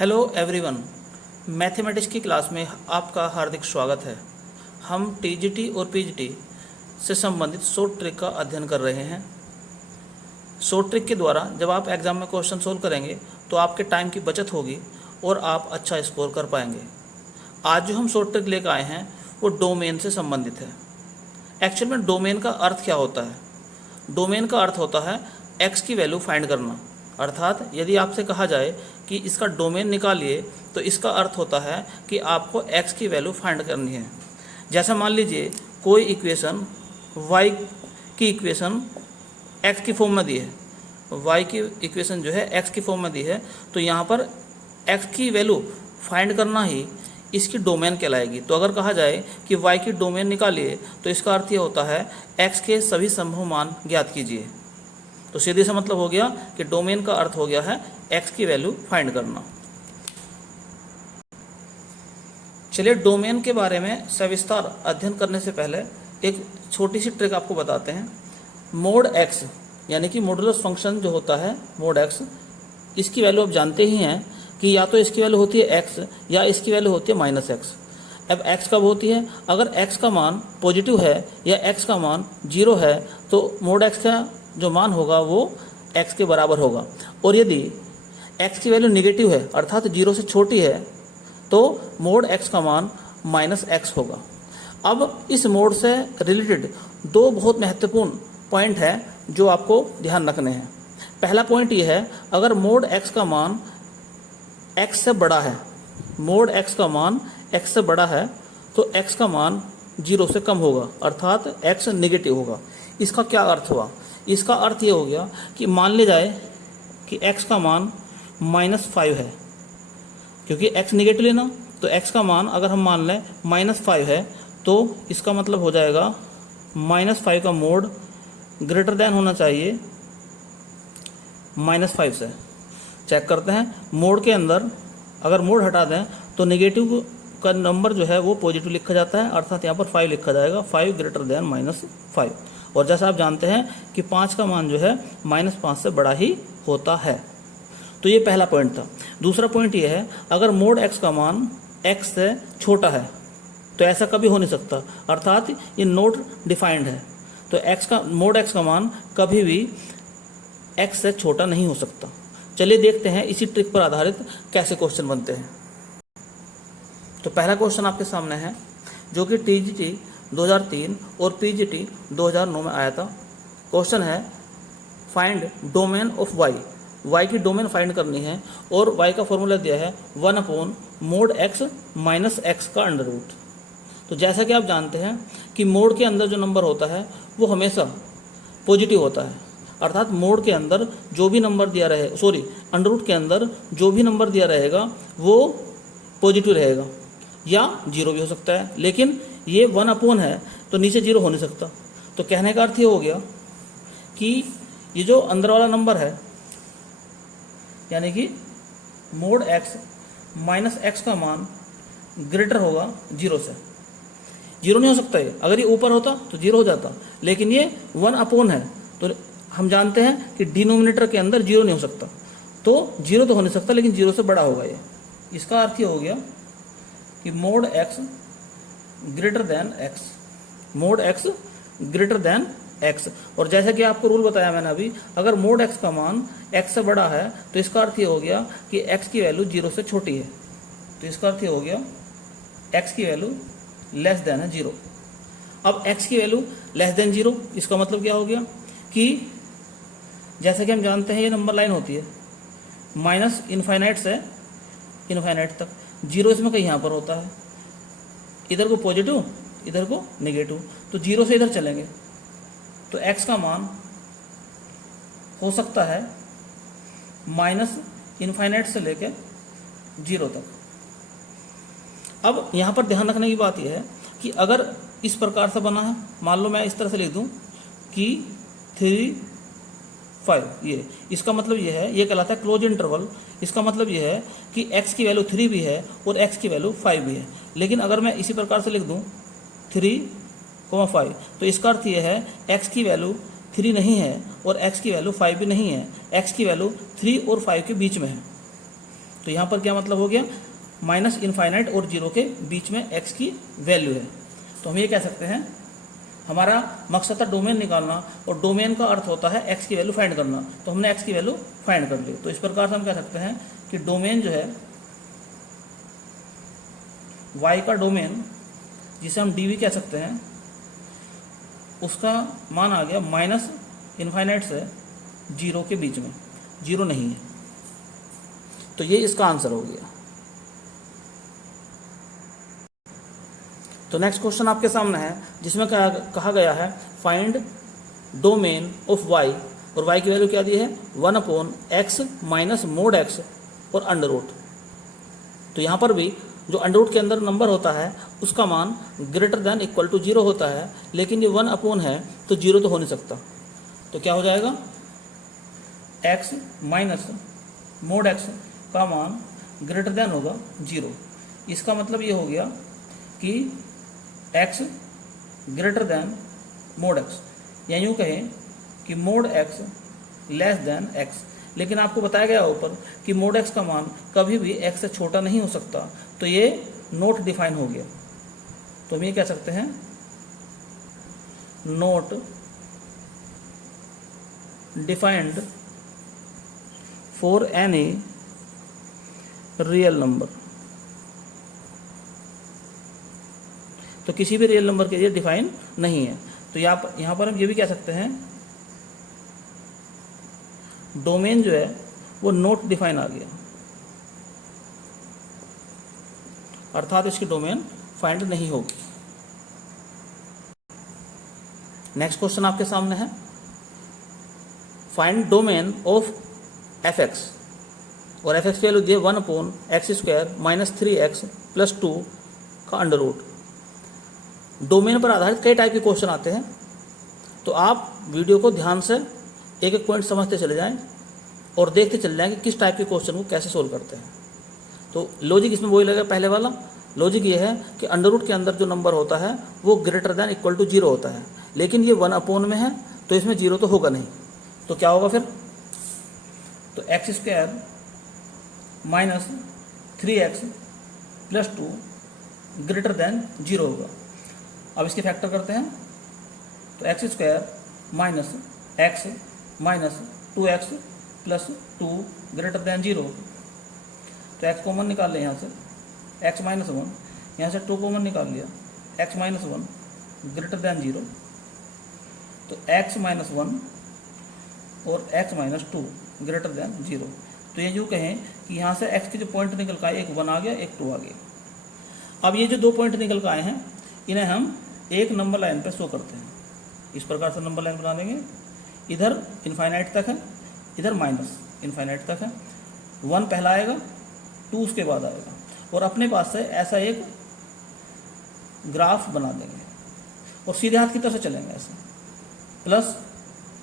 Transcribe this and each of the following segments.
Hello everyone, mathematics की class में आपका हार्दिक स्वागत है। हम टीजीटी और पीजीटी से संबंधित शॉर्ट ट्रिक का अध्ययन कर रहे हैं। शॉर्ट ट्रिक के द्वारा जब आप एग्जाम में क्वेश्चन सोल्व करेंगे तो आपके टाइम की बचत होगी और आप अच्छा स्कोर कर पाएंगे। आज जो हम शॉर्ट ट्रिक लेकर आए हैं वो डोमेन से संबंधित है। एक्चुअल में डोमेन का अर्थ क्या होता है? डोमेन का अर्थ होता है एक्स की वैल्यू फाइंड करना। अर्थात यदि आपसे कहा जाए कि इसका डोमेन निकालिए तो इसका अर्थ होता है कि आपको x की वैल्यू फाइंड करनी है। जैसा मान लीजिए कोई इक्वेशन y की इक्वेशन x की फॉर्म में दी है, y की इक्वेशन जो है x की फॉर्म में दी है, तो यहाँ पर x की वैल्यू फाइंड करना ही इसकी डोमेन कहलाएगी। तो अगर कहा जाए कि y की डोमेन निकालिए तो इसका अर्थ ये होता है x के सभी संभव मान ज्ञात कीजिए। तो सीधे सा मतलब हो गया कि डोमेन का अर्थ हो गया है x की वैल्यू फाइंड करना। चलिए डोमेन के बारे में सविस्तार अध्ययन करने से पहले एक छोटी सी ट्रिक आपको बताते हैं। मोड x यानी कि मॉडुलस फंक्शन जो होता है मोड x, इसकी वैल्यू आप जानते ही हैं कि या तो इसकी वैल्यू होती है x या इसकी वैल्यू होती है -x। अब x कब होती है? अगर x का मान पॉजिटिव है या x का मान 0 है तो मोड x का जो मान होगा वो x के बराबर होगा। और यदि x की वैल्यू निगेटिव है अर्थात 0 से छोटी है तो मोड x का मान -x होगा। अब इस मोड से रिलेटेड दो बहुत महत्वपूर्ण पॉइंट है जो आपको ध्यान रखने हैं। पहला पॉइंट ये है, अगर मोड x का मान x से बड़ा है, मोड x का मान x से बड़ा है तो x का मान 0 से कम होगा अर्थात x निगेटिव होगा। इसका क्या अर्थ हुआ? इसका अर्थ ये हो गया कि मान ले जाए कि x का मान -5 है, क्योंकि x निगेटिव लेना तो x का मान अगर हम मान लें -5 है तो इसका मतलब हो जाएगा -5 का मोड ग्रेटर देन होना चाहिए -5 से। चेक करते हैं, मोड के अंदर अगर मोड हटा दें तो नेगेटिव का नंबर जो है वो पॉजिटिव लिखा जाता है अर्थात यहाँ पर 5 लिखा जाएगा, 5 ग्रेटर देन -5। और जैसा आप जानते हैं कि 5 का मान जो है -5 से बड़ा ही होता है। तो ये पहला पॉइंट था। दूसरा पॉइंट ये है, अगर मोड x का मान x से छोटा है तो ऐसा कभी हो नहीं सकता अर्थात ये नॉट डिफाइंड है। तो मोड x का मान कभी भी x से छोटा नहीं हो सकता। चलिए देखते हैं इसी ट्रिक पर आधारित कैसे क्वेश्चन बनते हैं। तो पहला क्वेश्चन आपके सामने है जो कि टीजीटी 2003 और पीजीटी 2009 में आया था। क्वेश्चन है फाइंड डोमेन ऑफ y की डोमेन फाइंड करनी है और y का फॉर्मूला दिया है 1/mod x -x का अंडर रूट। तो जैसा कि आप जानते हैं कि मोड के अंदर जो नंबर होता है वो हमेशा पॉजिटिव होता है अर्थात मोड के अंदर जो भी नंबर दिया रहे अंडर रूट के अंदर जो भी नंबर दिया रहेगा वो पॉजिटिव रहेगा या 0 भी हो सकता है, लेकिन ये 1/, है तो नीचे 0 हो नहीं सकता। तो कहने का अर्थ ये हो गया कि ये जो अंदर वाला नंबर है यानी कि मोड x -x का मान ग्रेटर होगा 0 से। 0 नहीं हो सकता है, अगर ये ऊपर होता तो 0 हो जाता, लेकिन ये 1/, है तो हम जानते हैं कि डिनोमिनेटर के अंदर 0 नहीं हो सकता। तो 0 तो हो नहीं सकता लेकिन 0 से बड़ा होगा ये। इसका अर्थ ये हो गया कि mode x greater then x, mode x greater then x। और जैसा कि आपको रूल बताया मैंने अभी, अगर मोड x का मान x से बड़ा है तो इसका अर्थ ये हो गया कि x की वैल्यू 0 से छोटी है। तो इसका अर्थ ये हो गया x की वैल्यू लेस देन है 0। अब x की वैल्यू लेस देन 0 इसका मतलब क्या हो गया कि जैसा कि हम जानते हैं ये नंबर लाइन होती है -∞ से इनफाइनाइट तक। 0 इसमें कहीं यहाँ पर होता है, इधर को पॉजिटिव इधर को नेगेटिव, तो 0 से इधर चलेंगे तो x का मान हो सकता है -∞ से लेके 0 तक। अब यहाँ पर ध्यान रखने की बात यह है कि अगर इस प्रकार से बना है, मान लो मैं इस तरह से लिख दूँ कि 3 5, ये इसका मतलब ये है, ये कहलाता है क्लोज इंटरवल। इसका मतलब ये है कि x की वैल्यू 3 भी है और x की वैल्यू 5 भी है। लेकिन अगर मैं इसी प्रकार से लिख दूं 3,5 तो इसका अर्थ ये है x की वैल्यू 3 नहीं है और x की वैल्यू 5 भी नहीं है, x की वैल्यू 3 और 5 के बीच में है। तो यहाँ पर क्या मतलब हो गया, माइनस इनफाइनाइट और जीरो के बीच में x की वैल्यू है। तो हम ये कह सकते हैं हमारा मकसद था डोमेन निकालना, और डोमेन का अर्थ होता है x की वैल्यू फाइंड करना। तो हमने x की वैल्यू फाइंड कर ली। तो इस प्रकार से हम कह सकते हैं कि डोमेन जो है y का डोमेन, जिसे हम dv कह सकते हैं, उसका मान आ गया माइनस इनफाइनाइट से जीरो के बीच में, जीरो नहीं है। तो ये इसका आंसर हो गया। तो नेक्स्ट क्वेश्चन आपके सामने है, जिसमें कहा गया है फाइंड डोमेन ऑफ y, और y की वैल्यू क्या दी है 1/x माइनस मोड x और अंडर रूट। तो यहाँ पर भी जो अंडर रूट के अंदर नंबर होता है उसका मान greater than equal to zero होता है, लेकिन ये 1 है तो जीरो तो हो नहीं सकता। तो क्या हो जाएगा, x माइनस मोड x का मान ग्रेटर देन होगा जीरो। इसका मतलब ये हो गया कि x greater then mode x, या यूँ कहें कि mode x less than x। लेकिन आपको बताया गया ऊपर कि मोड x का मान कभी भी x से छोटा नहीं हो सकता, तो ये नोट डिफाइन हो गया। तो हम ये कह सकते हैं not defined for any real number. तो किसी भी रियल नंबर के लिए डिफाइन नहीं है। तो यहाँ पर हम ये भी कह सकते हैं डोमेन जो है वो नोट डिफाइन आ गया, अर्थात इसकी डोमेन फाइंड नहीं होगी। नेक्स्ट क्वेश्चन आपके सामने है फाइंड डोमेन ऑफ fx, और fx की वैल्यू दिए 1/x² माइनस 3x प्लस 2 का अंडर रूट। डोमेन पर आधारित कई टाइप के क्वेश्चन आते हैं, तो आप वीडियो को ध्यान से एक एक पॉइंट समझते चले जाएं और देखते चले जाएं कि किस टाइप के क्वेश्चन को कैसे सोल्व करते हैं। तो लॉजिक इसमें वही लगेगा, पहले वाला लॉजिक ये है कि अंडर रूट के अंदर जो नंबर होता है वो greater than equal to zero होता है, लेकिन ये 1 में है तो इसमें जीरो तो होगा नहीं। तो क्या होगा फिर, तो x² minus 3x plus 2 greater than zero होगा। अब इसके फैक्टर करते हैं, तो x² minus x minus 2x plus 2 greater than zero. तो x कॉमन निकाल लें यहाँ से, x माइनस 1, यहाँ से 2 कॉमन निकाल लिया, x minus 1 greater than zero. तो x माइनस 1 और x minus 2 greater than zero. तो ये यूँ कहें कि यहाँ से x के जो पॉइंट निकल का एक 1 आ गया, एक 2 आ गया। अब ये जो 2 पॉइंट निकल कर आए हैं इन्हें हम एक नंबर लाइन पर शो करते हैं। इस प्रकार से नंबर लाइन बना देंगे, इधर इनफाइनाइट तक है, इधर माइनस इनफाइनाइट तक है। 1 पहला आएगा, 2 उसके बाद आएगा, और अपने पास से ऐसा एक ग्राफ बना देंगे और सीधे हाथ की तरफ से चलेंगे, ऐसे प्लस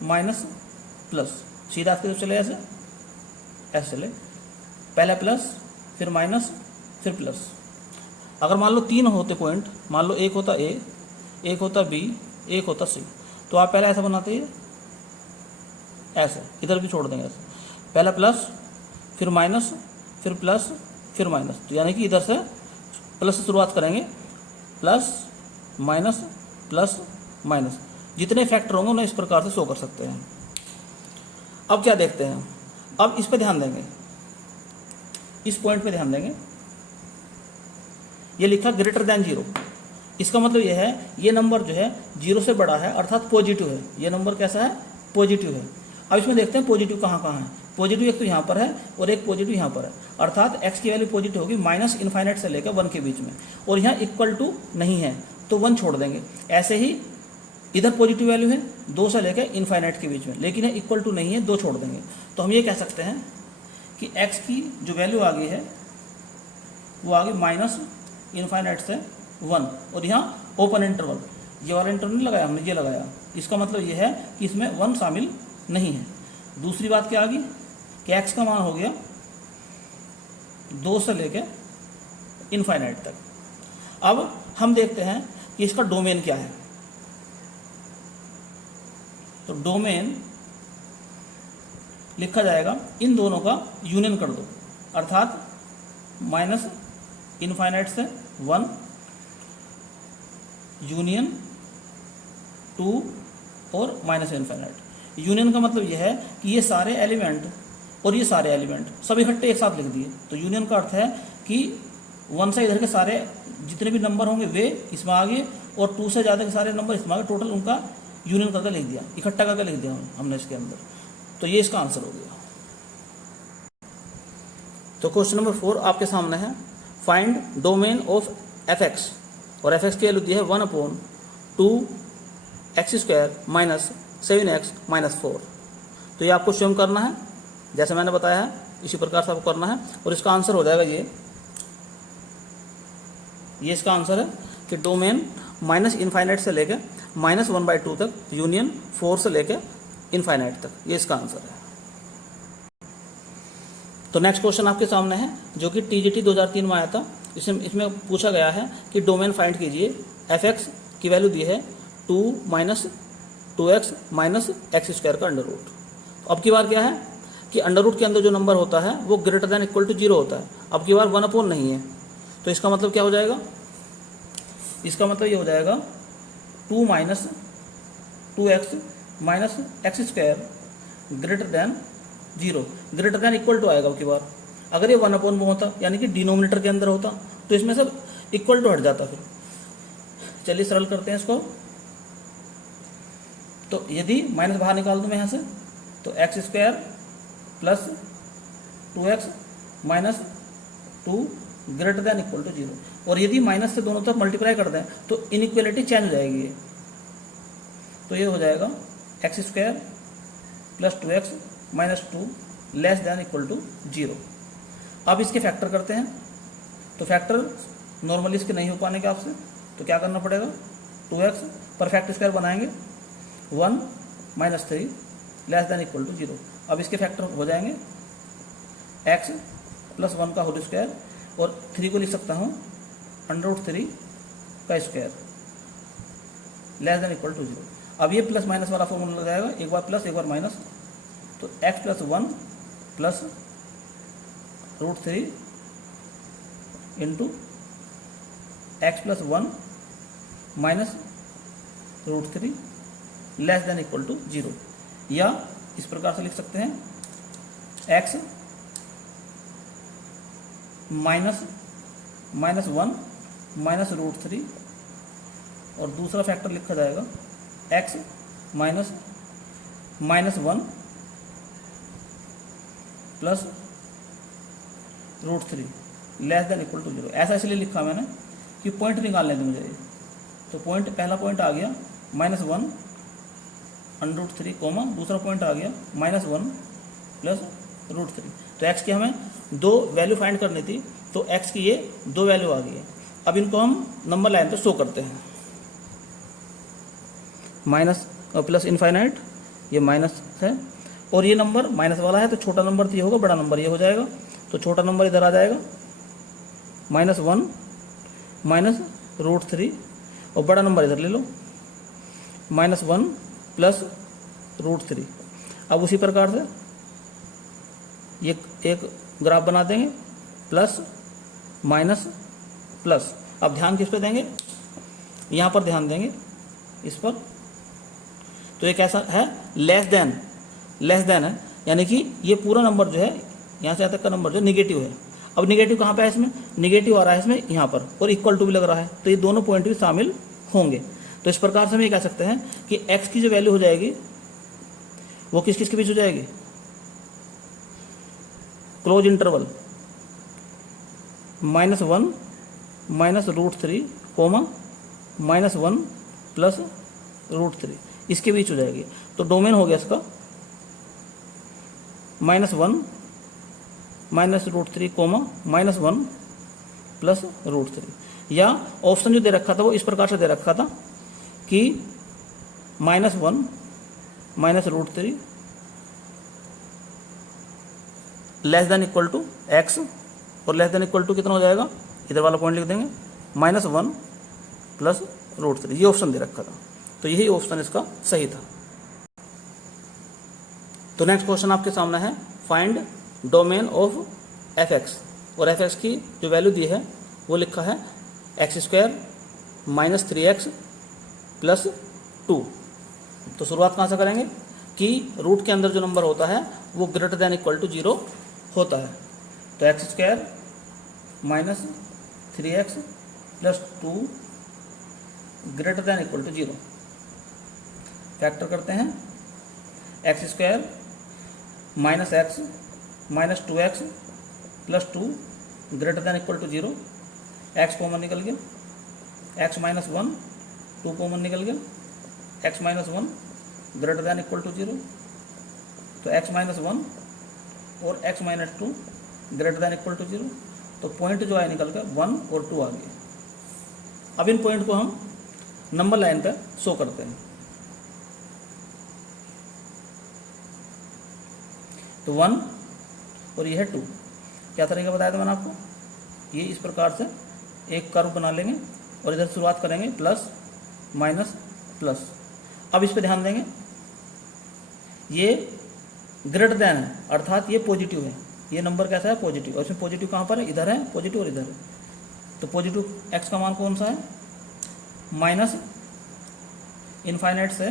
माइनस प्लस, सीधा हाथ की तरफ चले, ऐसे चले, पहले प्लस फिर माइनस फिर प्लस। अगर मान लो 3 होते पॉइंट, मान लो एक होता ए, एक होता बी, एक होता सी, तो आप पहले ऐसा बनाते हैं, ऐसे इधर भी छोड़ देंगे, ऐसे पहला प्लस फिर माइनस फिर प्लस फिर माइनस। तो यानी कि इधर से प्लस से शुरुआत करेंगे, प्लस माइनस प्लस माइनस, जितने फैक्टर होंगे उन्हें इस प्रकार से शो कर सकते हैं। अब क्या देखते हैं, अब इस पे ध्यान देंगे, इस पॉइंट पे ध्यान देंगे, ये लिखा ग्रेटर देन जीरो। इसका मतलब ये है ये नंबर जो है जीरो से बड़ा है, अर्थात पॉजिटिव है। ये नंबर कैसा है, पॉजिटिव है। अब इसमें देखते हैं पॉजिटिव कहाँ कहाँ है। पॉजिटिव एक तो यहाँ पर है और एक पॉजिटिव यहाँ पर है, अर्थात x की वैल्यू पॉजिटिव होगी माइनस इनफाइनाइट से लेकर 1 के बीच में, और यहाँ इक्वल टू नहीं है तो 1 छोड़ देंगे। ऐसे ही इधर पॉजिटिव वैल्यू है 2 से लेकर इनफाइनाइट के बीच में, लेकिन ये इक्वल टू नहीं है, 2 छोड़ देंगे। तो हम ये कह सकते हैं कि x की जो वैल्यू आ गई है वो आ गई माइनस इनफाइनाइट से 1, और यहाँ ओपन इंटरवल, ये वाला इंटरवल नहीं लगाया हमने, ये लगाया। इसका मतलब ये है कि इसमें 1 शामिल नहीं है। दूसरी बात क्या आ गई कि x का मान हो गया 2 से लेकर इनफाइनाइट तक। अब हम देखते हैं कि इसका डोमेन क्या है। तो डोमेन लिखा जाएगा, इन दोनों का यूनियन कर दो, अर्थात माइनस इनफाइनाइट से 1 यूनियन 2 और माइनस इनफाइनाइट। यूनियन का मतलब यह है कि ये सारे एलिमेंट और ये सारे एलिमेंट सब इकट्ठे एक साथ लिख दिए। तो यूनियन का अर्थ है कि 1 से इधर के सारे जितने भी नंबर होंगे वे इसमें आ गए और 2 से ज़्यादा के सारे नंबर इसमें आ गए, टोटल उनका यूनियन करके लिख दिया, इकट्ठा करके लिख दिया हमने इसके अंदर। तो ये इसका आंसर हो गया। तो क्वेश्चन नंबर 4 आपके सामने है, find domain of F x, और एफ एक्स की वैल्यू दी है 1/2x² माइनस 7x माइनस 4। तो ये आपको स्वयं करना है, जैसे मैंने बताया है इसी प्रकार से आपको करना है, और इसका आंसर हो जाएगा ये इसका आंसर है कि डोमेन माइनस इनफाइनाइट से लेके -1/2 तक यूनियन 4 से लेके इनफाइनाइट तक, ये इसका आंसर है। तो नेक्स्ट क्वेश्चन आपके सामने है जो कि TGT 2003 में आया था। इसमें पूछा गया है कि डोमेन फाइंड कीजिए, एफ एक्स की वैल्यू दी है 2 - 2x माइनस x² का अंडर रूट। अब की बार क्या है कि अंडर रूट के अंदर जो नंबर होता है वो ग्रेटर देन इक्वल टू 0 होता है। अब की बार 1 नहीं है, तो इसका मतलब क्या हो जाएगा, इसका मतलब ये हो जाएगा 2 - 2x minus x² greater than 0, greater than equal to आएगा। अब की बार अगर ये 1 होता यानी कि डिनोमिनेटर के अंदर होता तो इसमें सब इक्वल टू हट जाता। फिर चलिए सरल करते हैं इसको। तो यदि माइनस बाहर निकाल दूं मैं यहाँ से, तो x² plus 2x minus 2 greater than equal to 0, और यदि माइनस से दोनों तरफ मल्टीप्लाई कर दें तो इनइक्वलिटी चेंज हो जाएगी ये। तो ये हो जाएगा x² plus 2x minus 2 less than equal to 0। अब इसके फैक्टर करते हैं, तो फैक्टर नॉर्मली इसके नहीं हो पाने के आपसे, तो क्या करना पड़ेगा, 2x परफेक्ट स्क्वायर बनाएंगे, 1 minus 3 less than equal to 0। अब इसके फैक्टर हो जाएंगे x प्लस 1 का होल स्क्वायर, और 3 को लिख सकता हूँ √3 का square less than equal to 0। अब ये प्लस माइनस वाला फॉर्मूला लग जाएगा, एक बार प्लस एक बार माइनस, तो x plus 1 plus √3 into x plus 1 minus √3 less than equal to 0, या इस प्रकार से लिख सकते हैं x माइनस 1 माइनस √3, और दूसरा फैक्टर लिखा जाएगा x minus -1 plus √3 less than equal to 0। ऐसा इसलिए लिखा मैंने कि पॉइंट निकालने थे मुझे। तो पॉइंट, पहला पॉइंट आ गया -1 √3 कोमा, दूसरा पॉइंट आ गया -1 प्लस √3। तो x की हमें 2 वैल्यू फाइंड करनी थी, तो x की ये 2 वैल्यू आ गई है। अब इनको हम नंबर लाइन पे शो करते हैं, माइनस प्लस इनफाइनाइट, ये माइनस है, और ये नंबर माइनस वाला है, तो छोटा नंबर तो ये होगा, बड़ा नंबर ये हो जाएगा। तो छोटा नंबर इधर आ जाएगा -1 माइनस √3, और बड़ा नंबर इधर ले लो -1 प्लस √3। अब उसी प्रकार से ये एक ग्राफ बना देंगे, प्लस माइनस प्लस। अब ध्यान किस पे देंगे, यहाँ पर ध्यान देंगे, इस पर। तो ये कैसा है, लेस देन है, यानी कि ये पूरा नंबर जो है यहाँ से यहाँ तक का नंबर जो निगेटिव है। अब निगेटिव कहाँ पे है, इसमें निगेटिव आ रहा है इसमें यहाँ पर, और इक्वल टू भी लग रहा है, तो ये दोनों पॉइंट भी शामिल होंगे। तो इस प्रकार से हम ये कह सकते हैं कि x की जो वैल्यू हो जाएगी वो किस किस के बीच हो जाएगी, close interval -1 minus √3 comma -1 plus √3, इसके बीच हो जाएगी। तो डोमेन हो गया इसका -1 माइनस √3 कोमा -1 प्लस √3, या ऑप्शन जो दे रखा था वो इस प्रकार से दे रखा था कि -1 minus √3 less than equal to x, और लेस देन इक्वल टू कितना हो जाएगा, इधर वाला पॉइंट लिख देंगे -1 प्लस √3, ये ऑप्शन दे रखा था। तो यही ऑप्शन इसका सही था। तो नेक्स्ट क्वेश्चन आपके सामने है, find domain of F x, और एफ एक्स की जो वैल्यू दी है वो लिखा है x square minus 3x plus 2। तो शुरुआत कहाँ से करेंगे कि रूट के अंदर जो नंबर होता है वो ग्रेटर देन इक्वल टू 0 होता है। तो x square minus 3x plus 2 greater than equal to 0। Factor करते हैं, x square minus x minus 2x plus 2 greater than equal to 0। X common निकल गया, एक्स माइनस 1, 2 कॉमन निकल गया, x minus 1 greater than equal to 0। तो x minus 1 और x minus 2 greater than equal to 0। तो point जो है निकल कर 1 और 2 आ गया। अब इन पॉइंट को हम नंबर लाइन पर शो करते हैं। तो 1 और यह है 2। क्या तरीका बताया था मैंने आपको, ये इस प्रकार से एक कर्व बना लेंगे और इधर शुरुआत करेंगे प्लस माइनस प्लस। अब इस पर ध्यान देंगे, ये ग्रेटर देन है अर्थात ये पॉजिटिव है, ये नंबर कैसा है पॉजिटिव, और इसमें पॉजिटिव कहाँ पर है, इधर है पॉजिटिव और इधर है। तो पॉजिटिव एक्स का मान कौन सा है, माइनस इनफाइनाइट से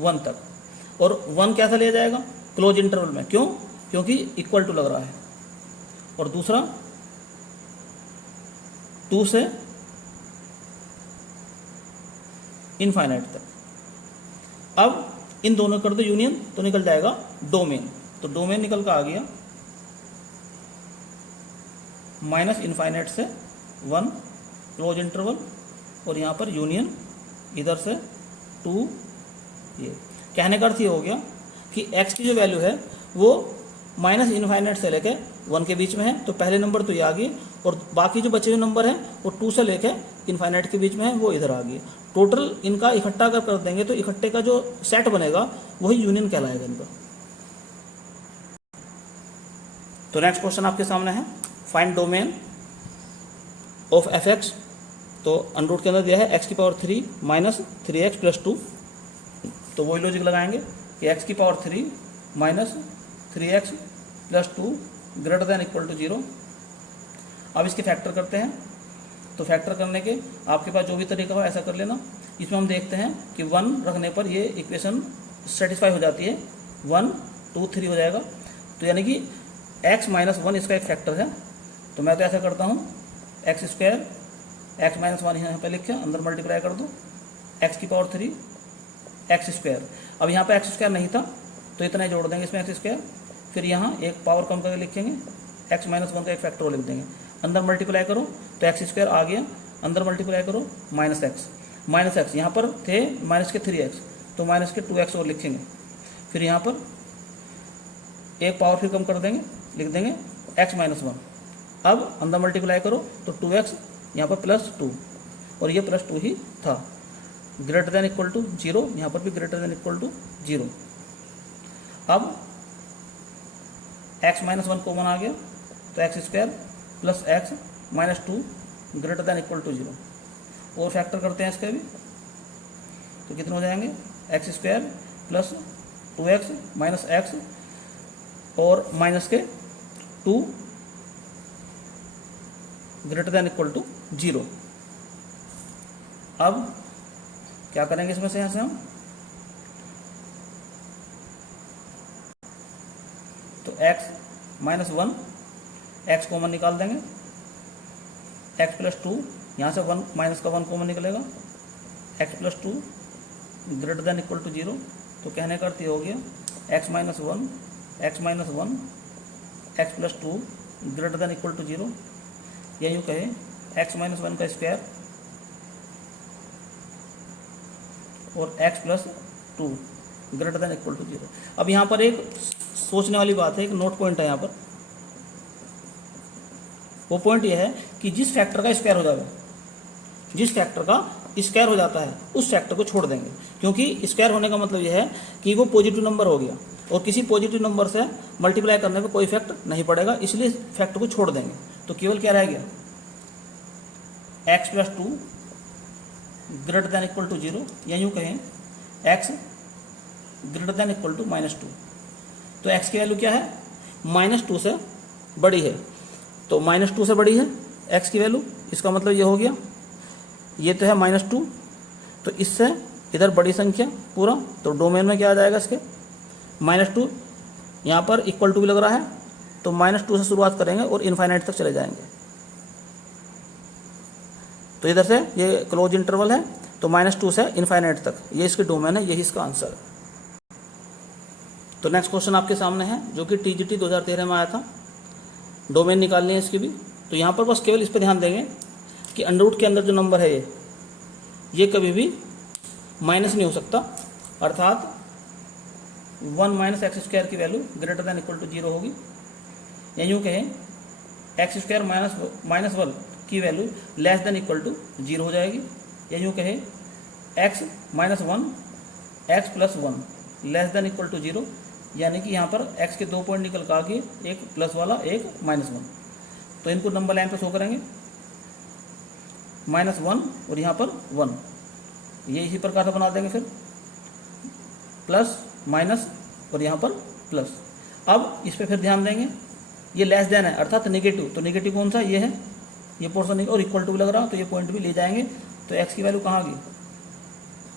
1 तक, और 1 कैसा लिया जाएगा क्लोज इंटरवल में, क्यों, क्योंकि इक्वल टू लग रहा है। और दूसरा 2 से इनफाइनाइट तक। अब इन दोनों कर दो यूनियन तो निकल जाएगा डोमेन। तो डोमेन निकल कर आ गया माइनस इनफाइनाइट से 1 क्लोज इंटरवल, और यहाँ पर यूनियन इधर से 2। ये कहने का अर्थ ये हो गया कि x की जो वैल्यू है वो माइनस इनफाइनाइट से लेके 1 के बीच में है। तो पहले नंबर तो ये आ गई, और बाकी जो बचे हुए नंबर हैं वो 2 से लेके इनफाइनाइट के बीच में है, वो इधर आ गई। टोटल इनका इकट्ठा अगर कर देंगे तो इकट्ठे का जो सेट बनेगा वही यूनियन कहलाएगा इनका। तो नेक्स्ट क्वेश्चन आपके सामने है, find domain of F x. तो अंडर रूट के अंदर दिया है x की पावर 3 माइनस 3x प्लस 2। तो वही लॉजिक लगाएंगे कि x की power 3 minus 3x plus 2 greater than equal to 0। अब इसके फैक्टर करते हैं। तो फैक्टर करने के आपके पास जो भी तरीका हो ऐसा कर लेना। इसमें हम देखते हैं कि 1 रखने पर ये इक्वेशन सेटिस्फाई हो जाती है, 1 2 3 हो जाएगा। तो यानी कि x माइनस 1 इसका एक फैक्टर है। तो मैं तो ऐसा करता हूँ, एक्स स्क्वायर एक्स माइनस 1 यहाँ पर लिखे, अंदर मल्टीप्लाई कर दो, x की पावर 3 एक्स स्क्वायर। अब यहाँ पर एक्स स्क्वायर नहीं था तो इतना ही जोड़ देंगे इसमें एक्स स्क्वायर, फिर यहाँ एक पावर कम करके लिखेंगे, x माइनस 1 का एक फैक्टर लिख देंगे, अंदर मल्टीप्लाई करो तो एक्स स्क्वायर आ गया, अंदर मल्टीप्लाई करो माइनस एक्स यहाँ पर थे माइनस के 3x, तो माइनस के 2x और लिखेंगे, फिर यहाँ पर एक पावर फिर कम कर देंगे, लिख देंगे x माइनस 1। अब अंदर मल्टीप्लाई करो तो 2x यहाँ पर प्लस 2, और ये प्लस 2 ही था। ग्रेटर देन इक्वल टू 0, यहाँ पर भी ग्रेटर देन इक्वल टू 0। अब x माइनस 1 कॉमन आ गया, तो x square plus x minus 2 greater than equal to 0। और फैक्टर करते हैं इसके भी, तो कितने हो जाएंगे, x square plus 2x minus x और माइनस के 2 ग्रेटर देन इक्वल टू 0। अब क्या करेंगे इसमें से, यहाँ से हम तो x माइनस 1 x कॉमन निकाल देंगे, x प्लस 2 यहाँ से 1 माइनस का 1 कॉमन निकलेगा, x plus 2 greater than equal to 0। तो कहने का अर्थ ये हो गया x minus 1 x plus 2 greater than equal to 0, या यूँ कहे x माइनस 1 का स्क्वायर और x plus 2 greater than equal to 0। अब यहाँ पर एक सोचने वाली बात है, एक नोट पॉइंट है यहाँ पर। वो पॉइंट ये है कि जिस फैक्टर का स्क्वायर हो जाएगा, जिस फैक्टर का स्क्वायर हो जाता है उस फैक्टर को छोड़ देंगे, क्योंकि स्क्वायर होने का मतलब यह है कि वो पॉजिटिव नंबर हो गया और किसी पॉजिटिव नंबर से मल्टीप्लाई करने पर कोई इफेक्ट नहीं पड़ेगा, इसलिए फैक्टर को छोड़ देंगे। तो केवल क्या रह गया, x plus 2 greater than equal to 0, या यूँ कहें x greater than equal to minus 2। तो x की वैल्यू क्या है, माइनस 2 से बड़ी है, तो -2 से बड़ी है x की वैल्यू, इसका मतलब ये हो गया, ये तो है -2, तो इससे इधर बड़ी संख्या पूरा, तो डोमेन में क्या आ जाएगा इसके -2, यहाँ पर इक्वल टू भी लग रहा है, तो -2 से शुरुआत करेंगे और इनफाइनाइट तक चले जाएंगे। तो इधर से ये क्लोज इंटरवल है, तो -2 से इनफाइनाइट तक ये इसके डोमेन है, यही इसका आंसर है। तो नेक्स्ट क्वेश्चन आपके सामने है जो कि TGT 2013 में आया था, डोमेन निकालनी है इसकी भी। तो यहाँ पर बस केवल इस पर ध्यान देंगे कि अंडररूट के अंदर जो नंबर है ये कभी भी माइनस नहीं हो सकता, अर्थात 1 - x² की value greater than equal to 0 होगी, या यूँ कहें x² माइनस 1 की value less than equal to 0 हो जाएगी, या यूँ कहें x - 1 x + 1 less than equal to 0, यानी कि यहाँ पर x के 2 पॉइंट निकल कर आगे, एक प्लस वाला एक -1, तो इनको नंबर लाइन पर शो करेंगे -1 और यहाँ पर 1, ये इसी प्रकार से बना देंगे, फिर प्लस माइनस और यहाँ पर प्लस। अब इस पर फिर ध्यान देंगे, ये लेस देन है अर्थात नेगेटिव, तो नेगेटिव कौन सा, ये है, ये पोर्शन, और इक्वल टू भी लग रहा, तो ये पॉइंट भी ले जाएंगे, तो x की वैल्यू कहाँ आ गई,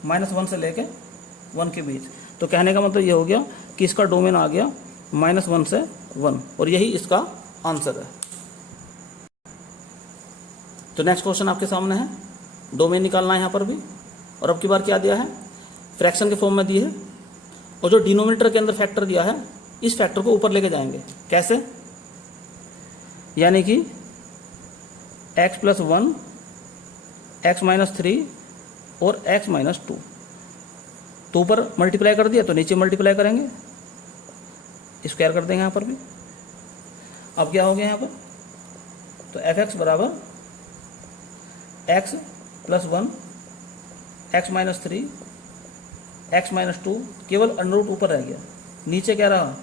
-1 से लेके 1 के बीच। तो कहने का मतलब ये हो गया कि इसका डोमेन आ गया -1 से 1, और यही इसका आंसर है। तो नेक्स्ट क्वेश्चन आपके सामने है, डोमेन निकालना है यहाँ पर भी, और अब की बार क्या दिया है, फ्रैक्शन के फॉर्म में दी है, और जो डिनोमिनेटर के अंदर फैक्टर दिया है, इस फैक्टर को ऊपर लेके जाएंगे। कैसे, यानी कि x + 1 x - 3 और x - 2, तो ऊपर मल्टीप्लाई कर दिया तो नीचे मल्टीप्लाई करेंगे, स्क्वायर कर देंगे यहाँ पर भी। अब क्या हो गया यहाँ पर, तो f(x) बराबर x + 1 x - 3 x - 2, केवल अंडररूट ऊपर रह गया, नीचे क्या रहा,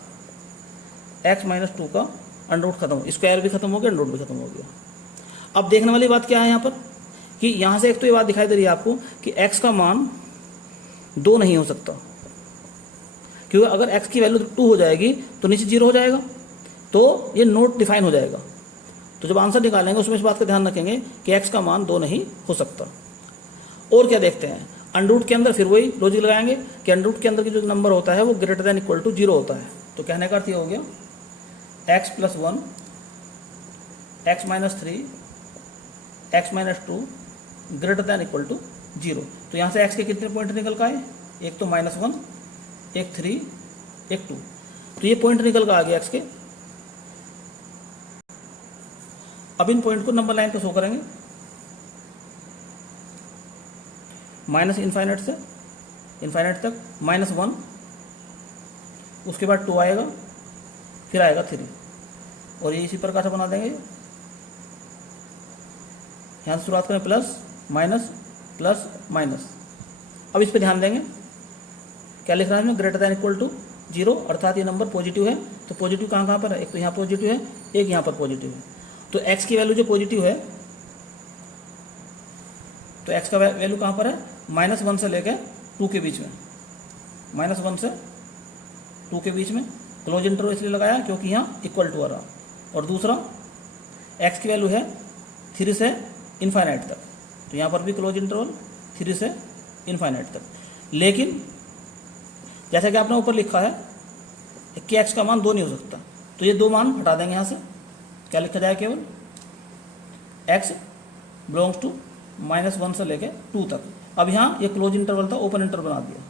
x - 2 का अंडररूट खत्म, स्क्वायर भी खत्म हो गया, अंडररूट भी खत्म हो गया। अब देखने वाली बात क्या है यहाँ पर, कि यहाँ से एक तो ये बात दिखाई दे रही है आपको कि x का मान 2 नहीं हो सकता, क्योंकि अगर x की वैल्यू 2 हो जाएगी तो नीचे 0 हो जाएगा, तो ये नोट डिफाइन हो जाएगा। तो जब आंसर निकालेंगे उसमें इस बात का ध्यान रखेंगे कि x का मान 2 नहीं हो सकता। और क्या देखते हैं, अंडररूट के अंदर फिर वही लॉजिक लगाएंगे कि अंडररूट के अंदर की जो नंबर होता है वो ग्रेटर दैन इक्वल टू 0 होता है। तो कहने का अर्थ ये हो गया x + 1 x - 3 x - 2 greater than equal to 0। तो यहाँ से x के कितने पॉइंट निकल कर आए, एक तो -1, एक 3, एक 2, तो ये पॉइंट निकल कर आ गया x के। अब इन पॉइंट को नंबर लाइन पर शो करेंगे, -∞ से इनफाइनाइट तक, -1, उसके बाद 2 आएगा, फिर आएगा 3, और ये इसी प्रकार से बना देंगे। यहाँ से शुरुआत करें प्लस माइनस प्लस माइनस। अब इस पर ध्यान देंगे, क्या लिख रहा है, ग्रेटर दैन इक्वल टू 0, अर्थात ये नंबर पॉजिटिव है। तो पॉजिटिव कहाँ कहाँ पर है, एक तो यहाँ पॉजिटिव है, एक यहाँ पर पॉजिटिव है। तो x की वैल्यू जो पॉजिटिव है, तो x का वैल्यू कहाँ पर है, -1 से लेकर 2 के बीच में, -1 से 2 के बीच में। क्लोज इंटरवल इसलिए लगाया क्योंकि यहाँ इक्वल टू आ रहा। और दूसरा x की वैल्यू है 3 से इनफाइनाइट तक, तो यहाँ पर भी क्लोज इंटरवल 3 से इनफाइनाइट तक। लेकिन जैसा कि आपने ऊपर लिखा है कि x का मान 2 नहीं हो सकता, तो ये 2 मान हटा देंगे यहाँ से। क्या लिखा जाए, केवल x बिलोंग्स टू -1 से लेकर 2 तक। अब यहाँ ये क्लोज इंटरवल था, ओपन इंटरवल बना दिया,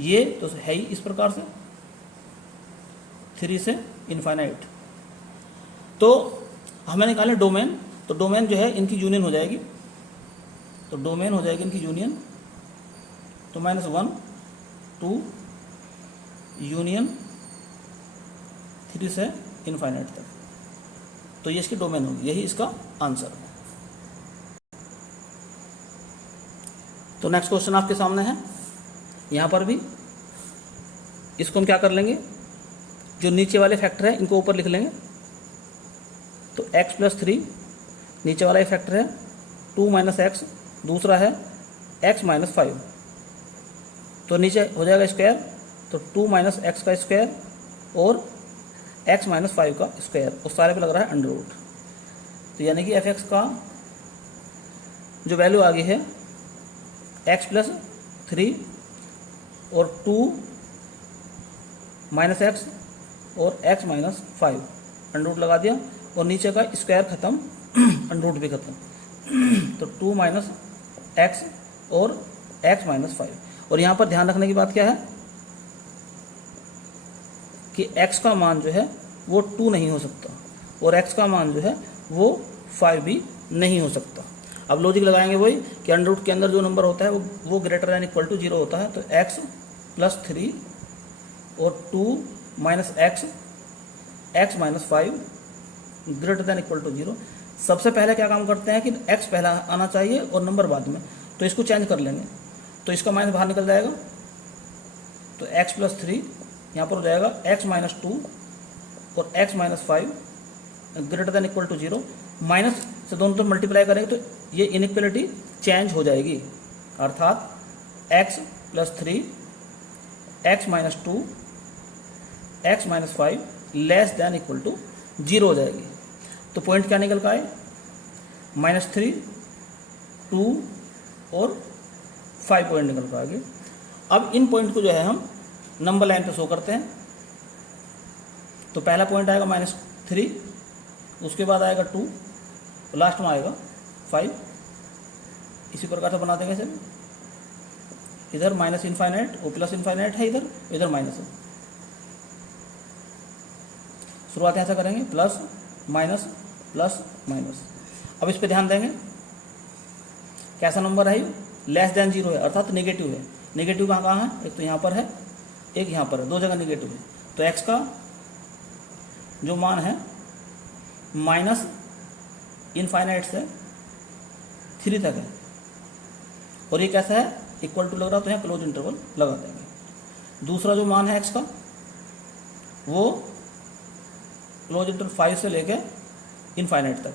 ये तो है ही इस प्रकार से 3 से इनफाइनाइट। तो हमें निकाले डोमेन, तो डोमेन जो है इनकी यूनियन हो जाएगी, तो डोमेन हो जाएगी इनकी यूनियन, तो -1 2 यूनियन 3 से इनफाइनाइट तक, तो ये इसकी डोमेन होगी, यही इसका आंसर है। तो नेक्स्ट क्वेश्चन आपके सामने है, यहाँ पर भी इसको हम क्या कर लेंगे, जो नीचे वाले फैक्टर है इनको ऊपर लिख लेंगे। तो x + 3 नीचे वाला ही फैक्टर है, 2 - x दूसरा है, x - 5, तो नीचे हो जाएगा स्क्वायर, तो 2 - x का स्क्वायर और x - 5 का स्क्वायर, और सारे पे लग रहा है अंडररूट। तो यानी कि एफ एक्स का जो वैल्यू आ गई है एक्स प्लस 3 और 2 माइनस एक्स और एक्स माइनस 5 अंडर रूट लगा दिया और नीचे का स्क्वायर खत्म अंडर रूट भी खत्म तो 2 माइनस एक्स और एक्स माइनस 5। और यहाँ पर ध्यान रखने की बात क्या है कि x का मान जो है वो 2 नहीं हो सकता और x का मान जो है वो 5 भी नहीं हो सकता। अब लॉजिक लगाएंगे वही कि अंडर रूट के अंदर जो नंबर होता है वो ग्रेटर दैन इक्वल टू 0 होता है। तो x प्लस 3 और 2 minus x minus 5 greater than equal to 0। सबसे पहले क्या काम करते हैं कि x पहला आना चाहिए और नंबर बाद में, तो इसको चेंज कर लेंगे तो इसका माइनस बाहर निकल जाएगा। तो x प्लस 3 यहाँ पर हो जाएगा x माइनस 2 और x minus 5 greater than equal to 0। Minus से दोनों तरफ मल्टीप्लाई करेंगे तो ये इनइक्वलिटी चेंज हो जाएगी, अर्थात x plus 3 x minus 2 x minus 5 less than equal to 0 हो जाएगी। तो पॉइंट क्या निकल का है -3 2 और 5 पॉइंट निकल का आगे। अब इन पॉइंट को जो है हम नंबर लाइन पे शो करते हैं। तो पहला पॉइंट आएगा -3, उसके बाद आएगा 2, लास्ट में आएगा 5। इसी प्रकार से बना देंगे सर, इधर माइनस इनफाइनाइट और प्लस इनफाइनाइट है, इधर माइनस है। शुरुआत ऐसा करेंगे प्लस माइनस प्लस माइनस। अब इस पे ध्यान देंगे कैसा नंबर है, लेस दैन 0 है अर्थात नेगेटिव है। नेगेटिव कहाँ कहाँ है, एक तो यहाँ पर है एक यहाँ पर है, दो जगह नेगेटिव है। तो x का जो मान है माइनस इनफाइनाइट से 3 तक है और ये कैसा है इक्वल टू लग रहा, तो यहाँ क्लोज इंटरवल लगा देंगे। दूसरा जो मान है x का वो क्लोज इंटरवल 5 से लेके इनफाइनाइट तक।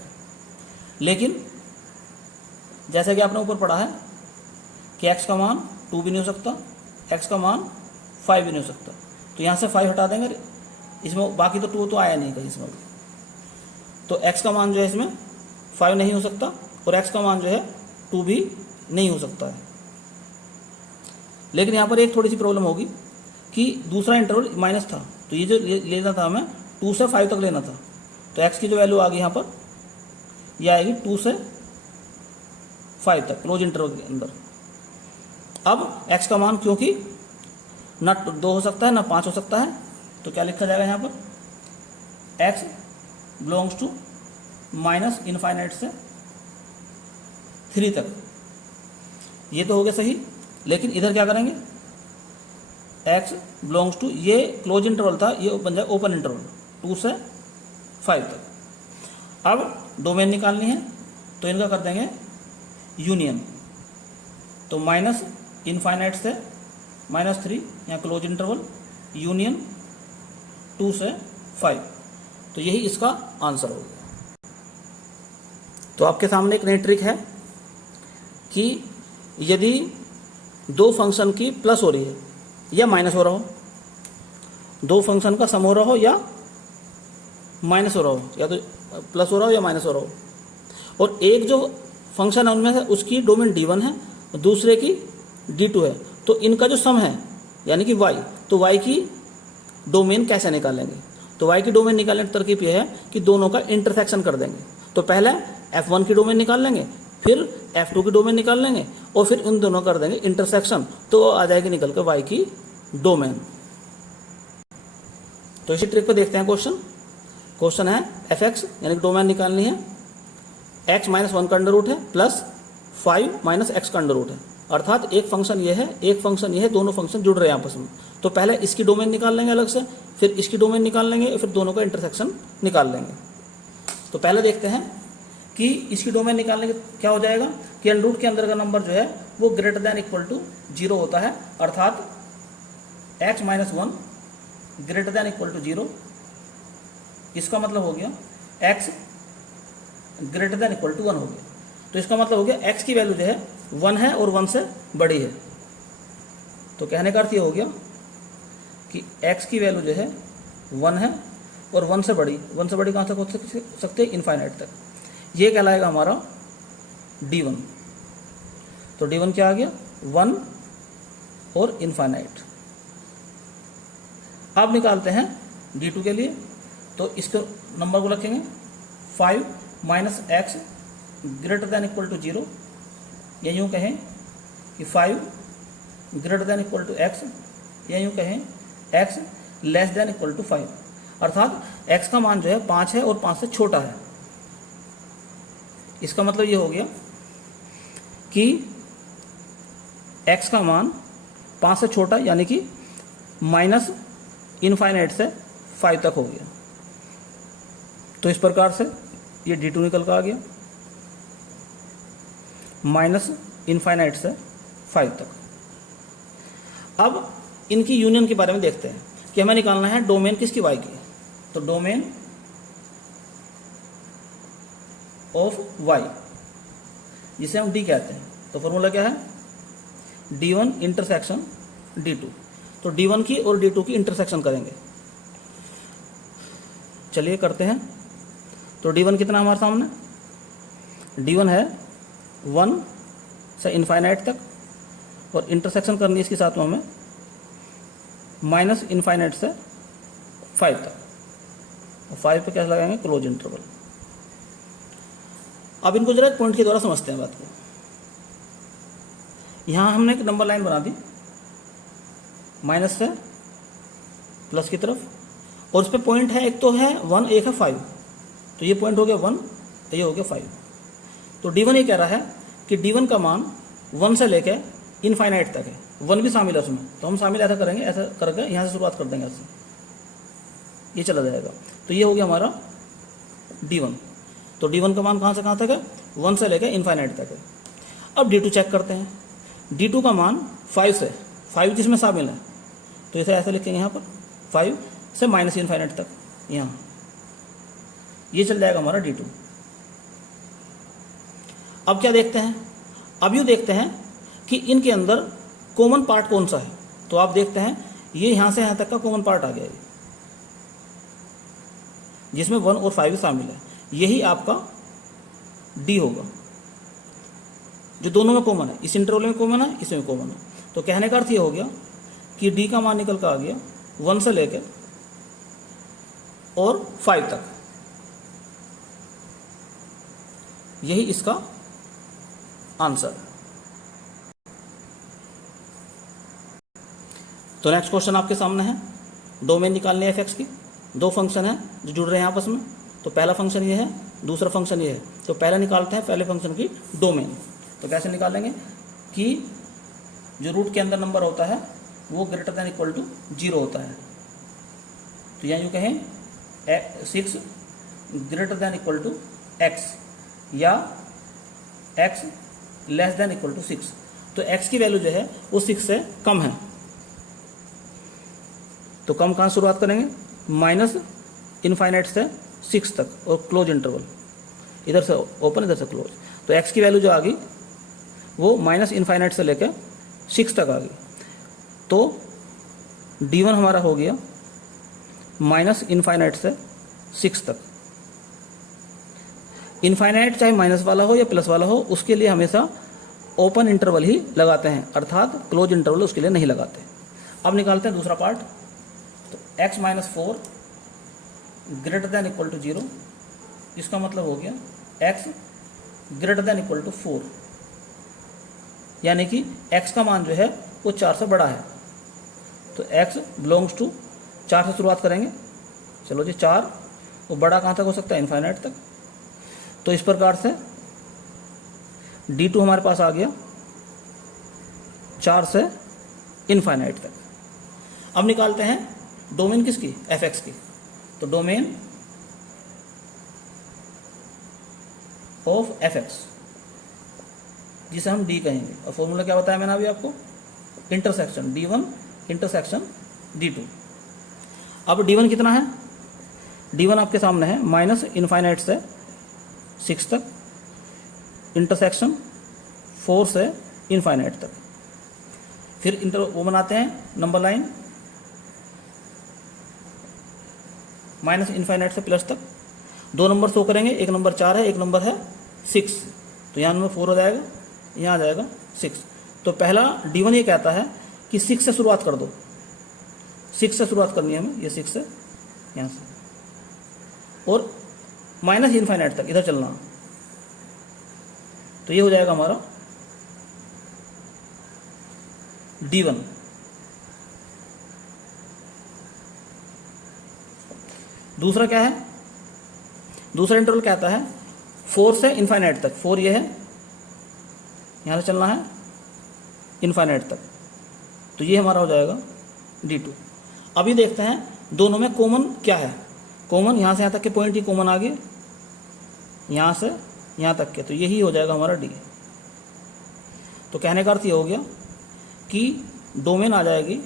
लेकिन जैसा कि आपने ऊपर पढ़ा है कि x का मान 2 भी नहीं हो सकता, x का मान 5 भी नहीं हो सकता। तो यहाँ से 5 हटा देंगे, इसमें बाकी तो 2 तो आया नहीं कहीं इसमें। तो x का मान जो है इसमें 5 नहीं हो सकता और x का मान जो है 2 भी नहीं हो सकता है। लेकिन यहाँ पर एक थोड़ी सी प्रॉब्लम होगी कि दूसरा इंटरवल माइनस था, तो ये जो लेना था हमें 2 से 5 तक लेना था। तो x की जो वैल्यू आ गई यहाँ पर ये आएगी 2 से 5 तक क्लोज इंटरवल के अंदर। अब x का मान क्योंकि ना 2 हो सकता है ना 5 हो सकता है, तो क्या लिखा जाएगा यहाँ पर x belongs to minus infinite से 3 तक। ये तो हो गया सही, लेकिन इधर क्या करेंगे x बिलोंग्स टू, ये क्लोज इंटरवल था, ये बन जाए ओपन इंटरवल 2 से 5 तक। अब डोमेन निकालनी है तो इनका कर देंगे यूनियन। तो माइनस इनफाइनाइट से -3 यहाँ क्लोज इंटरवल यूनियन 2 से 5। तो यही इसका आंसर हो गया। तो आपके सामने एक नई ट्रिक है कि यदि दो फंक्शन की प्लस हो रही है या माइनस हो रहा हो, दो फंक्शन का सम हो रहा हो या माइनस हो रहा हो, या तो प्लस हो रहा हो या माइनस हो रहा हो, और एक जो फंक्शन है उनमें से उसकी डोमेन D1 है और दूसरे की D2 है, तो इनका जो सम है यानी कि y, तो y की डोमेन कैसे निकालेंगे। तो y की डोमेन निकालने की तरकीब यह है कि दोनों का इंटरसेक्शन कर देंगे। तो पहले f1 की डोमेन निकाल लेंगे, फिर f2 की डोमेन निकाल लेंगे और फिर उन दोनों कर देंगे इंटरसेक्शन, तो आ जाएगी निकल कर y की डोमेन। तो इसी ट्रिक पे देखते हैं क्वेश्चन है f(x) यानी कि डोमेन निकालनी है, x माइनस 1 का अंडर रूट है प्लस 5 माइनस x का अंडर रूट है, अर्थात एक फंक्शन ये है एक फंक्शन ये है, दोनों फंक्शन जुड़ रहे हैं आपस में। तो पहले इसकी डोमेन निकाल लेंगे अलग से, फिर इसकी डोमेन निकाल लेंगे, फिर दोनों का इंटरसेक्शन निकाल लेंगे। तो पहले देखते हैं कि इसकी डोमेन निकालने के क्या हो जाएगा कि अंडर रूट के अंदर का नंबर जो है वो ग्रेटर दैन इक्वल टू 0 होता है, अर्थात x minus 1 greater than equal to 0। इसका मतलब हो गया x greater than equal to 1 हो गया। तो इसका मतलब हो गया x की वैल्यू जो है 1 है और 1 से बड़ी है। तो कहने का अर्थ ये हो गया कि x की वैल्यू जो है 1 है और 1 से बड़ी कहाँ तक हो सकती है, इनफाइनाइट तक। ये कहलाएगा हमारा D1। तो D1 क्या आ गया 1 और इनफाइनाइट। अब निकालते हैं D2 के लिए, तो इसको नंबर को रखेंगे 5 minus x greater than equal to 0, या यूँ कहें कि 5 greater than equal to x, या यूँ कहें x less than equal to 5, अर्थात एक्स का मान जो है 5 है और 5 से छोटा है। इसका मतलब ये हो गया कि एक्स का मान 5 से छोटा यानी कि माइनस इनफाइनाइट से 5 तक हो गया। तो इस प्रकार से ये D2 निकल कर आ गया माइनस इनफाइनाइट से 5 तक। अब इनकी यूनियन के बारे में देखते हैं कि हमें निकालना है डोमेन किसकी y की। तो डोमेन ऑफ y जिसे हम D कहते हैं, तो फॉर्मूला क्या है D1 इंटरसेक्शन D2। तो D1 की और D2 की इंटरसेक्शन करेंगे। चलिए करते हैं। तो D1 कितना हमारे सामने, D1 है 1 से इनफाइनाइट तक, और इंटरसेक्शन करनी है इसके साथ में हमें माइनस इनफाइनाइट से 5 तक, और 5 पे क्या लगाएंगे क्लोज इंटरवल। अब इनको जरा पॉइंट के द्वारा समझते हैं बात को। यहाँ हमने एक नंबर लाइन बना दी माइनस से प्लस की तरफ, और उस पर पॉइंट है, एक तो है 1 एक है 5, तो ये पॉइंट हो गया 1, ये हो गया 5। तो D1 ये कह रहा है कि D1 का मान 1 से लेके इनफाइनाइट तक है, 1 भी शामिल है उसमें। तो हम शामिल ऐसा करेंगे, ऐसा करके यहाँ से शुरुआत कर देंगे, ऐसे ये चला जाएगा। तो ये हो गया हमारा D1। तो D1 का मान कहाँ से कहाँ तक है, 1 से लेकर इनफाइनाइट तक है। अब D2 चेक करते हैं। D2 का मान 5 से, 5 जिसमें शामिल है, तो इसे ऐसे लिखेंगे यहाँ पर 5 से माइनस इनफाइनाइट तक, यहाँ ये चल जाएगा हमारा D2। अब क्या देखते हैं, अब यूँ देखते हैं कि इनके अंदर कॉमन पार्ट कौन सा है। तो आप देखते हैं ये यहाँ से यहाँ तक का कॉमन पार्ट आ गया है, जिसमें 1 और 5 शामिल है, यही आपका D होगा, जो दोनों में कॉमन है, इस इंटरवल में कॉमन है, इसमें कॉमन है। तो कहने का अर्थ ये हो गया कि D का मान निकल कर आ गया 1 से लेकर और 5 तक, यही इसका आंसर। तो नेक्स्ट क्वेश्चन आपके सामने है, डोमेन निकालनी है fx की। दो फंक्शन है जो जुड़ रहे हैं आपस में, तो पहला फंक्शन ये है, दूसरा फंक्शन ये है। तो पहले निकालते हैं पहले फंक्शन की डोमेन। तो कैसे निकालेंगे कि जो रूट के अंदर नंबर होता है वो ग्रेटर दैन इक्वल टू 0 होता है। तो यहाँ यूँ कहें 6 greater than equal to x, या x less than equal to 6। तो x की वैल्यू जो है वो 6 से कम है। तो कम कहाँ शुरुआत करेंगे, माइनस इनफाइनाइट से 6 तक, और क्लोज इंटरवल, इधर से ओपन इधर से क्लोज। तो x की वैल्यू जो आ गई वो माइनस इनफाइनाइट से लेकर 6 तक आ गई। तो D1 हमारा हो गया माइनस इनफाइनाइट से 6 तक। इनफाइनाइट चाहे माइनस वाला हो या प्लस वाला हो, उसके लिए हमेशा ओपन इंटरवल ही लगाते हैं, अर्थात क्लोज इंटरवल उसके लिए नहीं लगाते। अब निकालते हैं दूसरा पार्ट। तो x minus 4 greater than equal to 0, इसका मतलब हो गया x greater than equal to 4, यानी कि x का मान जो है वो 4 से बड़ा है। तो x बिलोंग्स टू 4 से शुरुआत करेंगे। चलो जी 4, वो बड़ा कहाँ तक हो सकता है, इनफाइनाइट तक। तो इस प्रकार से D2 हमारे पास आ गया 4 से इनफाइनाइट तक। अब निकालते हैं डोमेन किसकी, fx की। तो डोमेन ऑफ fx जिसे हम D कहेंगे, और फॉर्मूला क्या बताया मैंने अभी आपको, इंटरसेक्शन D1 इंटरसेक्शन D2। अब D1 कितना है, D1 आपके सामने है माइनस इनफाइनाइट से 6 तक, इंटरसेक्शन 4 से इनफाइनाइट तक। फिर वो बनाते हैं नंबर लाइन माइनस इनफाइनाइट से प्लस तक, दो नंबर शो करेंगे, एक नंबर 4 है, एक नंबर है 6, तो यहाँ नंबर 4 हो जाएगा, यहाँ आ जाएगा 6। तो पहला D1 ये कहता है कि 6 से शुरुआत कर दो, 6 से शुरुआत करनी है हमें, ये 6 से यहाँ से, और माइनस इनफाइनाइट तक इधर चलना, तो ये हो जाएगा हमारा D1। दूसरा क्या है, दूसरा इंटरवल कहता है 4 से इनफाइनाइट तक, 4 ये है, यहाँ से चलना है इनफाइनाइट तक, तो ये हमारा हो जाएगा D2। अभी देखते हैं दोनों में कॉमन क्या है। कॉमन यहाँ से यहाँ तक के पॉइंट ही कॉमन आ गए, यहाँ से यहाँ तक के, तो यही हो जाएगा हमारा D। तो कहने का अर्थ ये हो गया कि डोमेन आ जाएगी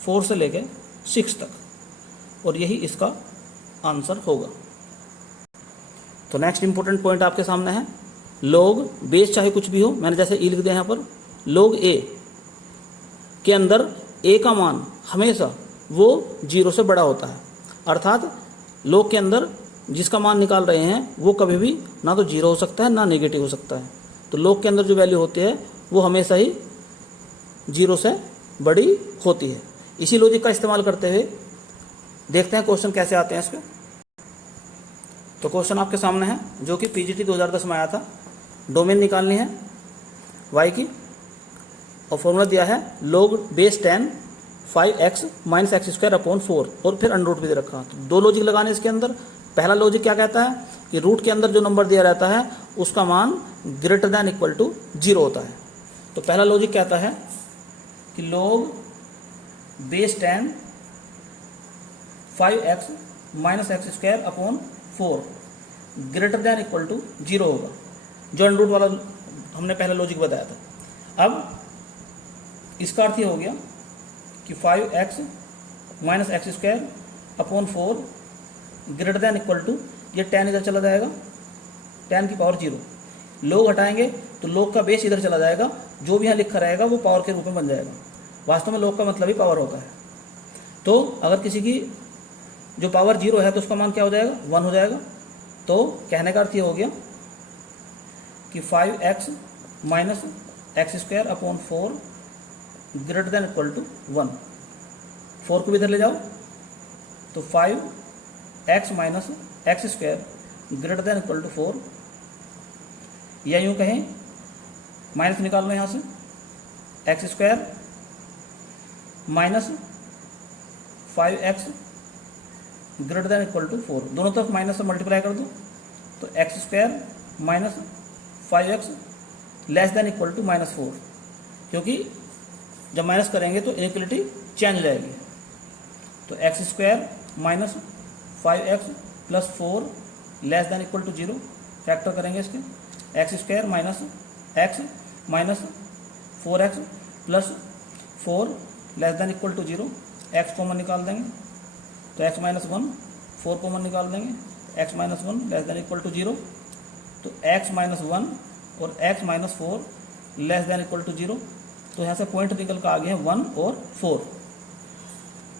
4 से लेके 6 तक, और यही इसका आंसर होगा। तो नेक्स्ट इंपॉर्टेंट पॉइंट आपके सामने है, लॉग बेस चाहे कुछ भी हो, मैंने जैसे ई लिख दिया यहाँ पर, लॉग ए के अंदर ए का मान हमेशा वो 0 से बड़ा होता है, अर्थात लॉग के अंदर जिसका मान निकाल रहे हैं वो कभी भी ना तो 0 हो सकता है ना नेगेटिव हो सकता है। तो लॉग के अंदर जो वैल्यू होती है वो हमेशा ही 0 से बड़ी होती है। इसी लॉजिक का इस्तेमाल करते हुए देखते हैं क्वेश्चन कैसे आते हैं इस पर। तो क्वेश्चन आपके सामने है जो कि पीजीटी 2010 में आया था। डोमेन निकालनी है y की, और फॉर्मूला दिया है log base 10 5x minus x square upon 4, और फिर अंडर रूट भी दे रखा। तो दो लॉजिक लगाने इसके अंदर। पहला लॉजिक क्या कहता है कि रूट के अंदर जो नंबर दिया रहता है उसका मान ग्रेटर दैन इक्वल टू 0 होता है। तो पहला लॉजिक कहता है कि log base 10 5x minus x square upon 4 greater than equal to 0 होगा, जो अंडर रूट वाला हमने पहला लॉजिक बताया था। अब इसका अर्थ ये हो गया कि 5x minus x square upon 4 greater than equal to, ये 10 इधर चला जाएगा, 10 की पावर 0, लॉग हटाएंगे तो लॉग का बेस इधर चला जाएगा, जो भी यहाँ लिखा रहेगा वो पावर के रूप में बन जाएगा। वास्तव में लॉग का मतलब ही पावर होता है। तो अगर किसी की जो पावर 0 है तो उसका मान क्या हो जाएगा, 1 हो जाएगा। तो कहने का अर्थ ये हो गया कि 5x minus x square upon 4 greater than equal to 1। 4 को भी इधर ले जाओ तो 5x minus x square greater than equal to 4, या यूँ कहें माइनस निकाल लो यहाँ से, x square minus 5x greater than equal to 4, दोनों तरफ माइनस से मल्टीप्लाई कर दो तो x square minus 5x less than equal to -4, क्योंकि जब माइनस करेंगे तो इनइक्वलिटी चेंज हो जाएगी। तो x square minus 5x plus 4 less than equal to 0, factor करेंगे इसके, x square minus x minus 4x plus 4 less than equal to 0, x common निकाल देंगे तो x माइनस 1, 4 कॉमन निकाल देंगे, x minus 1 less than equal to 0, तो x minus 1 और x minus 4 less than equal to 0। तो यहाँ से पॉइंट निकल कर आ गए हैं 1 और 4।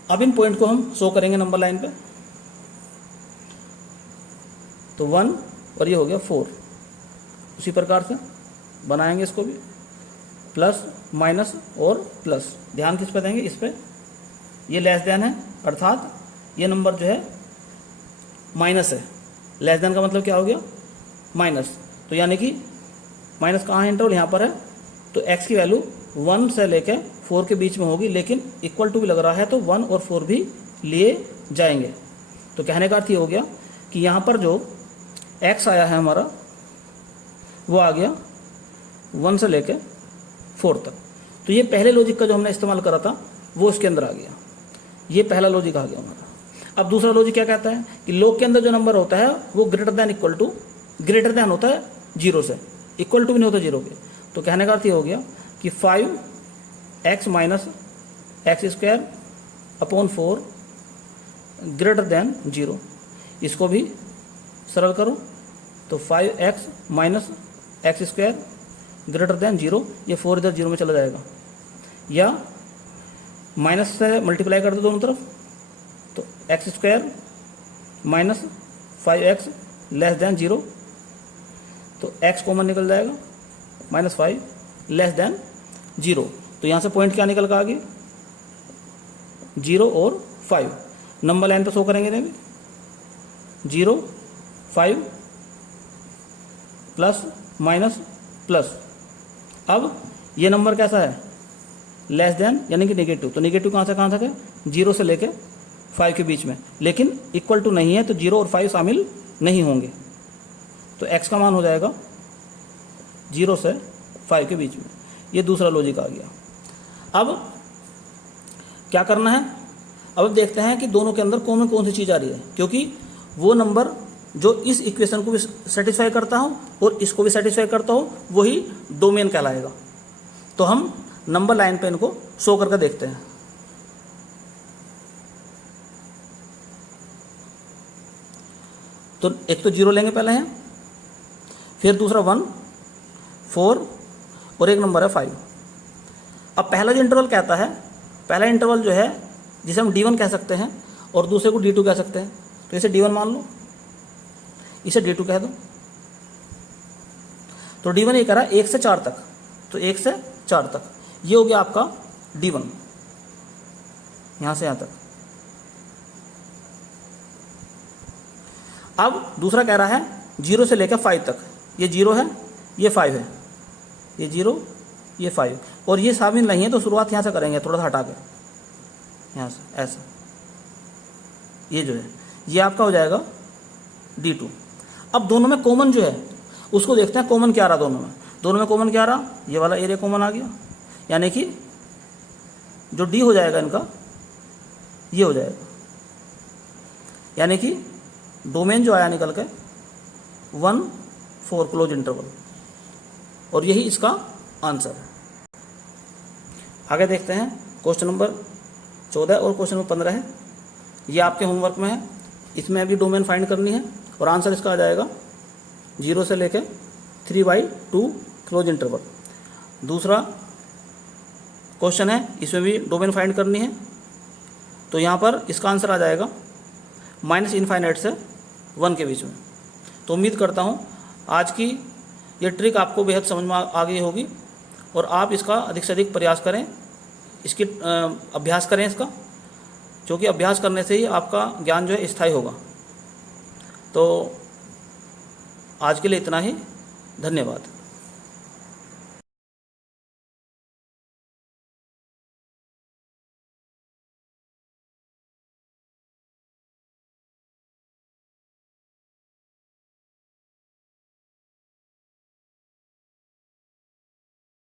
अब इन पॉइंट को हम शो करेंगे नंबर लाइन पे, तो 1 और ये हो गया 4। उसी प्रकार से बनाएंगे इसको भी, प्लस माइनस और प्लस। ध्यान किस पे देंगे, इस पे, ये लेस देन है अर्थात ये नंबर जो है माइनस है। लेस देन का मतलब क्या हो गया, माइनस। तो यानी कि माइनस कहाँ है, इंटरवल यहाँ पर है, तो x की वैल्यू 1 से लेकर 4 के बीच में होगी, लेकिन इक्वल टू भी लग रहा है तो 1 और 4 भी लिए जाएंगे। तो कहने का अर्थ ये हो गया कि यहाँ पर जो x आया है हमारा वो आ गया 1 से लेकर 4 तक। तो ये पहले लॉजिक का जो हमने इस्तेमाल करा था वो इसके अंदर आ गया, ये पहला लॉजिक आ गया हमारा। अब दूसरा लॉजिक क्या कहता है कि लॉग के अंदर जो नंबर होता है वो greater than equal to, greater than होता है 0 से, इक्वल टू भी नहीं होता 0 के। तो कहने का अर्थ ये हो गया कि 5x minus x square upon 4 greater than 0। इसको भी सरल करो तो 5x minus x square greater than 0, ये 4 इधर 0 में चला जाएगा, या माइनस से मल्टीप्लाई कर दो दोनों तरफ तो x square minus 5x less then 0, तो x कॉमन निकल जाएगा, -5 लेस देन 0। तो यहाँ से पॉइंट क्या निकल कर आ गई, 0 और 5। नंबर लाइन पर शो करेंगे इन्हें भी, 0 5 प्लस माइनस प्लस। अब ये नंबर कैसा है, लेस देन यानी कि नेगेटिव, तो नेगेटिव कहाँ से कहाँ तक है, 0 से लेके 5 के बीच में, लेकिन इक्वल टू नहीं है तो 0 और 5 शामिल नहीं होंगे, तो x का मान हो जाएगा 0 से 5 के बीच में। ये दूसरा लॉजिक आ गया। अब क्या करना है, अब देखते हैं कि दोनों के अंदर कॉमन कौन सी चीज़ आ रही है, क्योंकि वो नंबर जो इस इक्वेशन को भी सेटिस्फाई करता हो और इसको भी सेटिस्फाई करता हो वही डोमेन कहलाएगा। तो हम नंबर लाइन पे इनको शो करके देखते हैं। तो एक तो 0 लेंगे पहले हैं, फिर दूसरा 1 4 और एक नंबर है 5। अब पहला जो इंटरवल कहता है, पहला इंटरवल जो है जिसे हम D1 कह सकते हैं और दूसरे को D2 कह सकते हैं, तो इसे D1 मान लो, इसे D2 कह दो। तो D1 ये कह रहा है 1 से 4 तक, तो 1 से 4 तक ये हो गया आपका D1, यहाँ से यहाँ तक। अब दूसरा कह रहा है 0 से लेकर 5 तक, ये 0 है ये 5 है, ये 0 ये 5, और ये शामिल नहीं है तो शुरुआत यहाँ से करेंगे, थोड़ा सा हटा के यहाँ से ऐसा, ये जो है ये आपका हो जाएगा D2। अब दोनों में कॉमन जो है उसको देखते हैं, कॉमन क्या रहा दोनों में कॉमन क्या रहा, ये वाला एरिया कॉमन आ गया, यानी कि जो D हो जाएगा इनका ये हो जाएगा, यानी कि डोमेन जो आया निकल के 1 4 क्लोज इंटरवल, और यही इसका आंसर है। आगे देखते हैं क्वेश्चन नंबर 14 और क्वेश्चन नंबर 15 है, ये आपके होमवर्क में है, इसमें अभी डोमेन फाइंड करनी है और आंसर इसका आ जाएगा 0 से लेकर 3/2 क्लोज इंटरवल। दूसरा क्वेश्चन है, इसमें भी डोमेन फाइंड करनी है, तो यहाँ पर इसका आंसर आ जाएगा -∞ से 1 के बीच में। तो उम्मीद करता हूँ आज की ये ट्रिक आपको बेहद समझ में आ गई होगी और आप इसका अधिक से अधिक प्रयास करें, इसकी अभ्यास करें इसका, क्योंकि अभ्यास करने से ही आपका ज्ञान जो है स्थायी होगा। तो आज के लिए इतना ही, धन्यवाद।